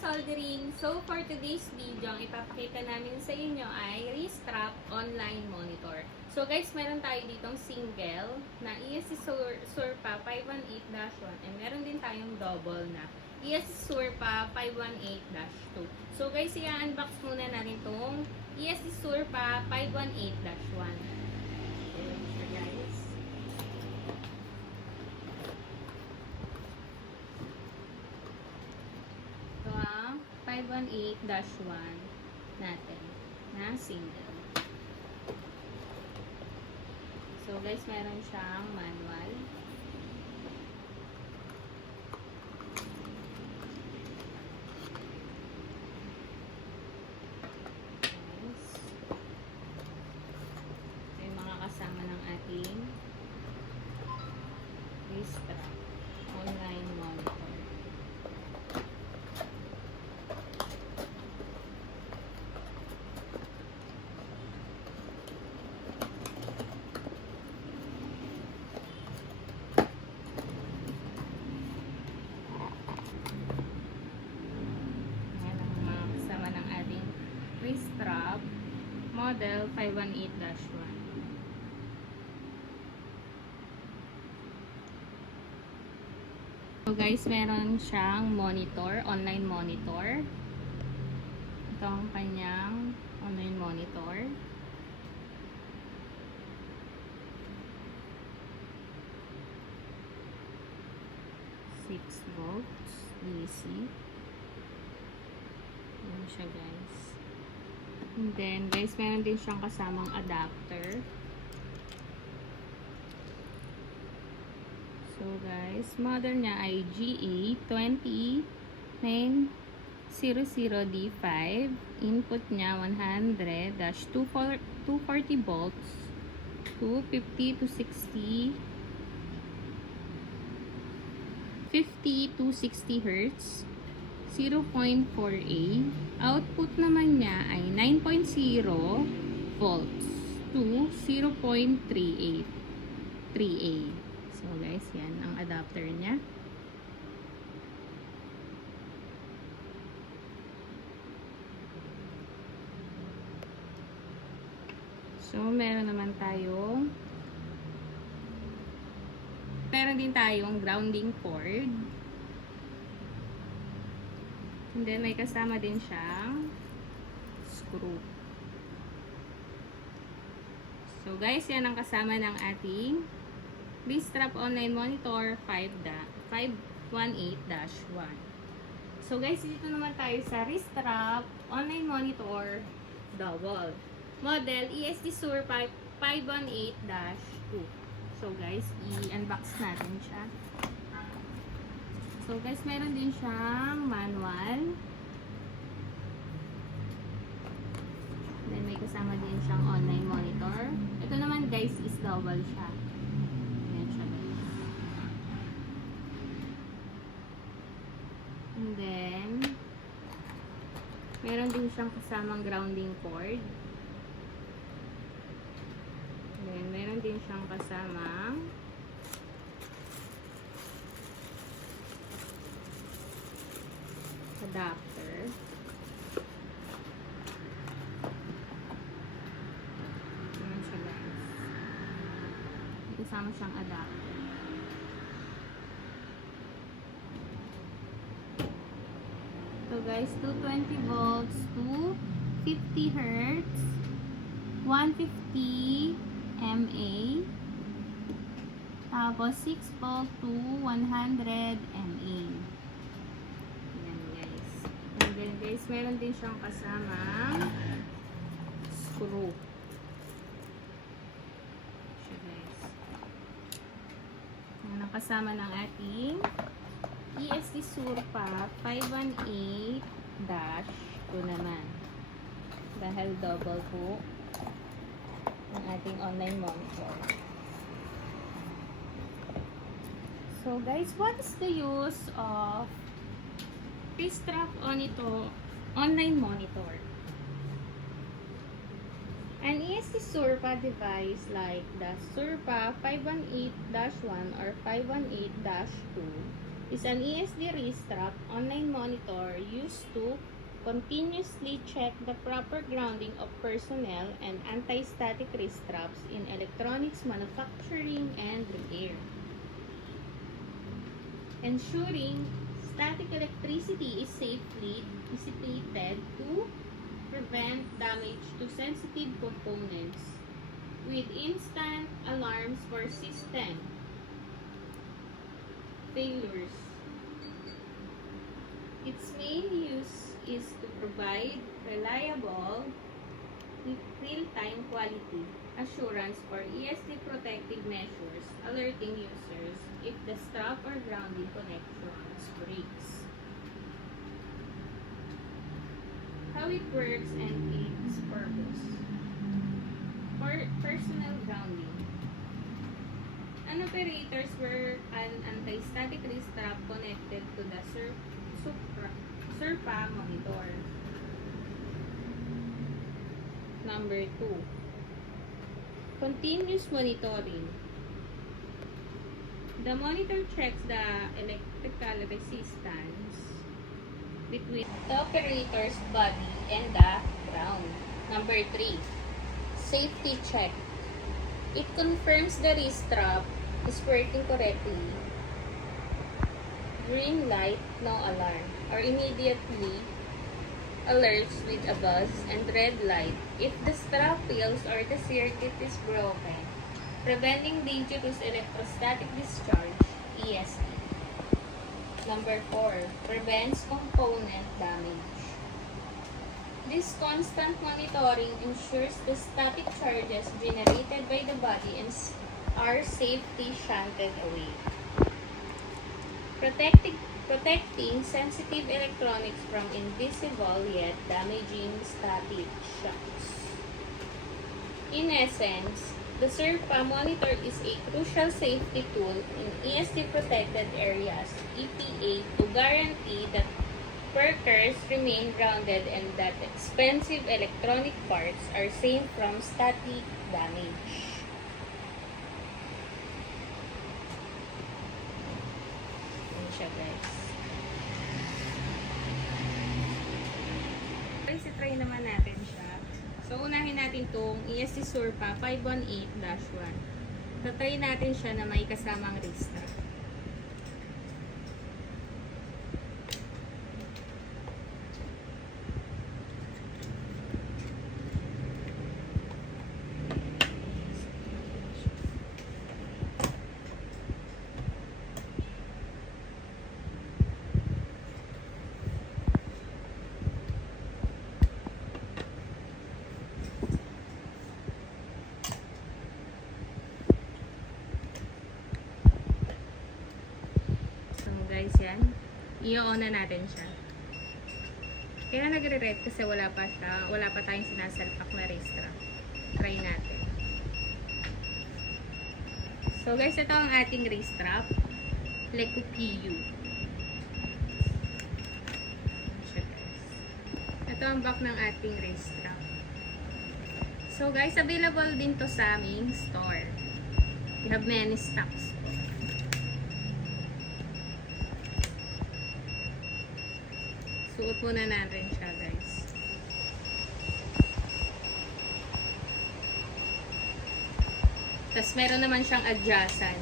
ka-soldering. So, for today's video, ang ipapakita namin sa inyo ay wrist strap online monitor. So, guys, meron tayo ditong single na ESC Surpa 518-1 and meron din tayong double na ESC Surpa 518-2. So, guys, i-unbox muna natin itong ESC Surpa 518-1. So, guys. Ito ang 518-1 natin na single. So guys, meron siyang manual. Guys. Ito yung mga kasama ng ating wrist strap online monitor. Wrist strap model 518-1. So guys, meron siyang monitor, online monitor. Ito ang kanyang online monitor. Six volts DC. Ayan siya guys. And then, guys, meron din siyang kasamang adapter. So, guys, model niya ay GA20900D5. Input niya 100-240 volts to 50 to 60 Hz. 0.4A. Output naman niya ay 9.0 volts to 0.38 3A. So guys, yan ang adapter niya. So meron din tayong grounding cord. And then, may kasama din siyang screw. So, guys, yan ang kasama ng ating wrist strap online monitor 518-1. So, guys, dito naman tayo sa wrist strap online monitor double. Model ESD Surpa 518-2. So, guys, i-unbox natin siya. So guys, meron din siyang manual. Then may kasama din siyang online monitor. Ito naman guys is double siya. Ayan siya guys. And then meron din siyang kasamang grounding cord. Then meron din siyang kasamang adapter. Ayan siya guys. Kasama siyang adapter. So guys, 220 volts to 50 Hz, 150 mA, tapos 6 volt to 100 mA. Then guys, meron din siyang kasamang screw. Siya guys. Yan ang kasama ng ating ESC Surpa 518-2 naman. Dahil double po ang ating online monitor. So guys, what is the use of wrist strap on ito online monitor? An ESC Surpa device like the Surpa 518-1 or 518-2 is an ESD wrist strap online monitor used to continuously check the proper grounding of personnel and anti-static wrist straps in electronics manufacturing and repair, ensuring static electricity is safely dissipated to prevent damage to sensitive components with instant alarms for system failures. Its main use is to provide reliable, real-time quality assurance for ESD protective measures, alerting users if the strap or grounding connections breaks. How it works and its purpose. For personal grounding. An operators were an anti-static wrist strap connected to the SURPA monitor. Number 2. Continuous monitoring. The monitor checks the electrical resistance between the operator's body and the ground. Number 3. Safety check. It confirms the wrist strap is working correctly. Green light, no alarm, or immediately alerts with a buzz, and red light if the strap fails or the circuit is broken, preventing dangerous electrostatic discharge, ESD. Number 4. Prevents component damage. This constant monitoring ensures the static charges generated by the body are safely shunted away, protecting sensitive electronics from invisible yet damaging static shocks. In essence, the SURPA monitor is a crucial safety tool in ESD-protected areas, EPA, to guarantee that workers remain grounded and that expensive electronic parts are safe from static damage. Yan siya, guys. Guys, try naman natin siya. So, unahin natin itong ESD SURPA 518-1. Tatry natin siya na may kasamang wrist strap. Guys, yan. I-on na natin siya. Kaya nagre-red kasi wala pa tayong sinasalpak na wrist strap. Try natin. So guys, ito ang ating wrist strap. Leku PU. Ito ang back ng ating wrist strap. So guys, available din to sa aming store. We have many stocks. Suot muna natin siya, guys. Tapos meron naman siyang adjacent.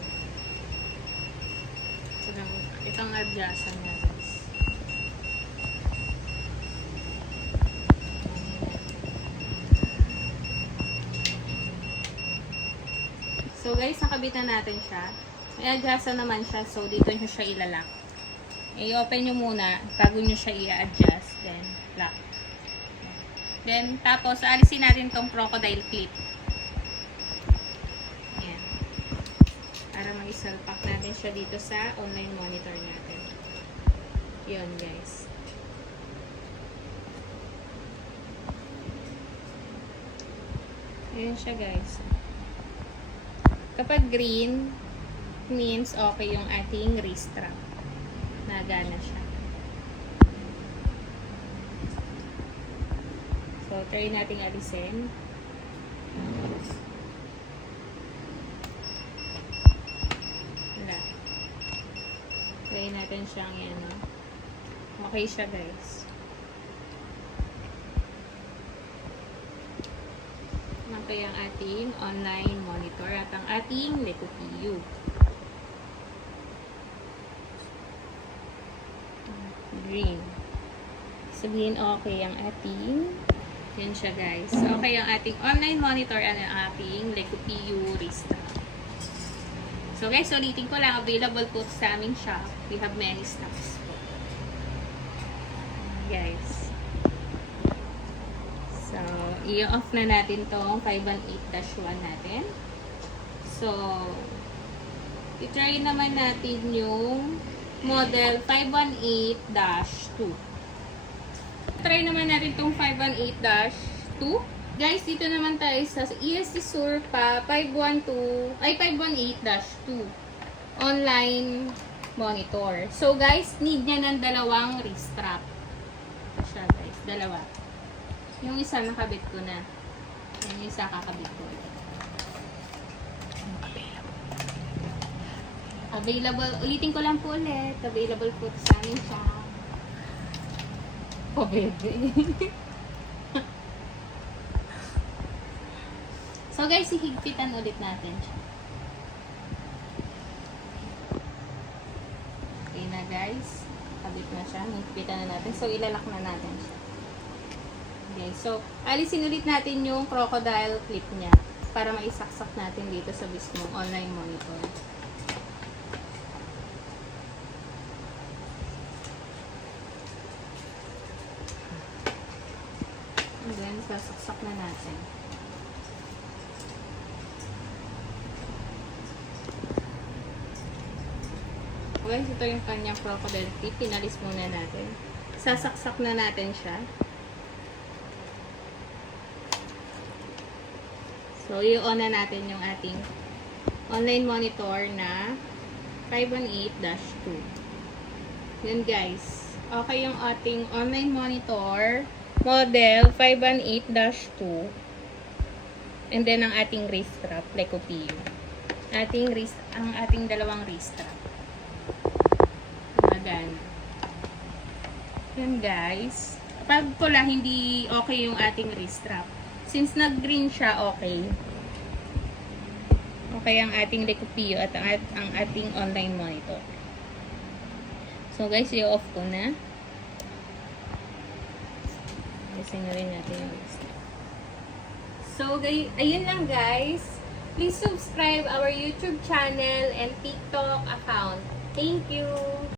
Itong adjacent niya, guys. So guys, nakabitan natin siya. May adjacent naman siya, so dito nyo siya ilalak. I-open nyo muna bago nyo siya i-adjust. Then, lock. Then, tapos, alisin natin tong crocodile clip. Ayan. Para mag-isalpak natin siya dito sa online monitor natin. Yun, guys. Ayan siya, guys. Kapag green, means okay yung ating wrist strap. Nagana siya. So, try nating alisin. Wala. Try natin natin siyang yan. Okay siya guys. Okay ang ating online monitor at ang ating LecoPU. Green. Sabihin okay ang ating, yan siya guys. Okay ang ating online monitor at ang ating LecoPU Ristra. So guys, ulitin ko lang, available po sa aming shop. We have many stocks po. Guys. So, i-off na natin tong 518-1 natin. So, i-try naman natin yung model 518-2. Try naman natin tong 518-2. Guys, dito naman tayo sa ESC Surpa 518-2 online monitor. So guys, need niya ng dalawang wrist strap. Ito siya guys, dalawa. Yung isa nakabit ko na. Yung isa kakabit ko ulit. Available, ulitin ko lang po ulit. Available po sa amin siya. Oh, baby. So guys, hihigpitan ulit natin siya. Okay na guys. Kabit na siya. Hihigpitan na natin. So ilalak na natin siya. Okay. So, alisin ulit natin yung crocodile clip niya para maisaksak natin dito sa mismong online monitor. And then, sasaksak na natin. Guys, ito yung kanyang crocodile tip. Pinalis muna natin. Sasaksak na natin siya. So, i-on na natin yung ating online monitor na 518-2. Yun guys. Okay yung ating online monitor model 518-2. And then, ang ating wrist strap, LecoPU. Ang ating dalawang wrist strap. Yan guys. Pag pula, hindi okay yung ating wrist strap. Since nag-green siya, okay. Okay ang ating LecoPU at ang ating online monitor. So guys, i-off ko na. Ayusin na rin natin yung wrist strap. So guys, ayun lang guys. Please subscribe our YouTube channel and TikTok account. Thank you!